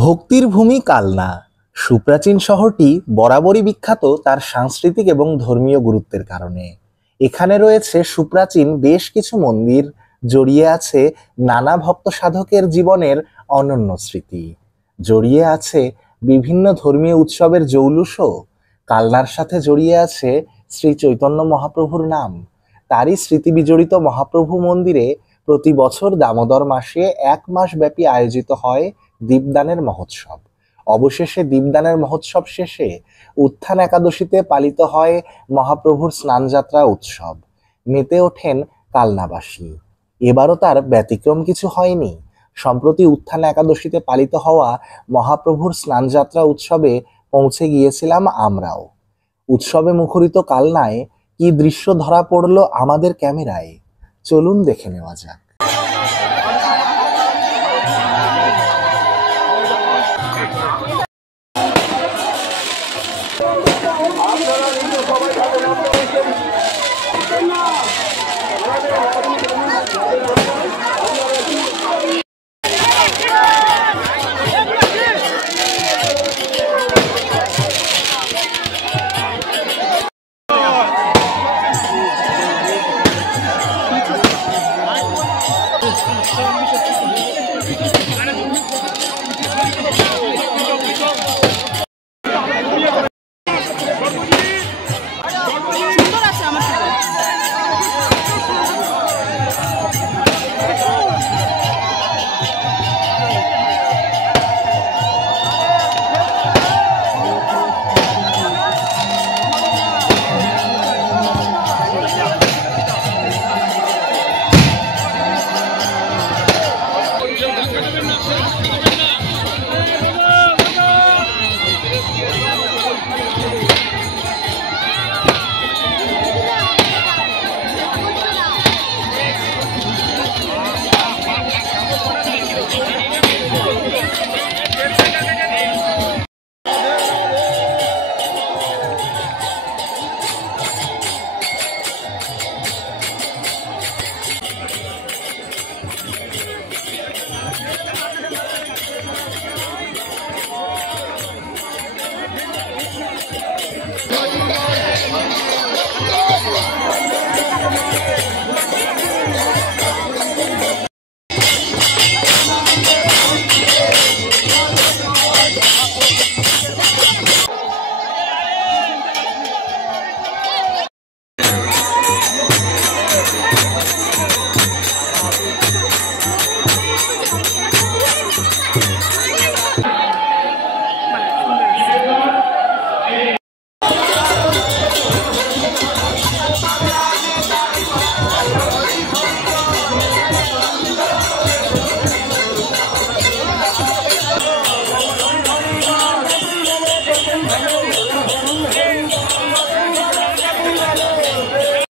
ভক্তির ভূমি কালনা। সুপ্রাচীন শহরটি বরাবরই বিখ্যাত তার সাংস্কৃতিক এবং ধর্মীয় গুরুত্বের কারণে। এখানে রয়েছে সুপ্রাচীন বেশ কিছু মন্দির, জড়িয়ে আছে নানা ভক্ত সাধকের জীবনের অনন্য স্মৃতি, জড়িয়ে আছে বিভিন্ন ধর্মীয় উৎসবের জৌলুসও। কালনার সাথে জড়িয়ে আছে শ্রী চৈতন্য মহাপ্রভুর নাম। তারই স্মৃতি বিজড়িত মহাপ্রভু মন্দিরে প্রতি বছর দামোদর মাসে 1 মাস ব্যাপী আয়োজিত হয় দীপদানের মহোৎসব। অবশেষে দীপদানের মহোৎসব শেষে উত্থান একাদশীতে পালিত হয় মহাপ্রভুর স্নানযাত্রা উৎসব। মেতে ওঠেন কালনাবাসী। এবারও তার ব্যতিক্রম কিছু হয়নি। সম্প্রতি উত্থান একাদশীতে পালিত হওয়া মহাপ্রভুর স্নানযাত্রা উৎসবে পৌঁছে গিয়েছিলাম আমরাও। উৎসবে মুখরিত কালনায় কি দৃশ্য ধরা পড়ল আমাদের ক্যামেরায়, চলুন দেখে নেওয়া যাক।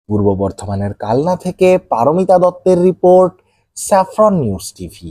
পূর্ব বর্ধমানের কালনা থেকে পারমিতা দত্তের রিপোর্ট, স্যাফরন নিউজ টিভি।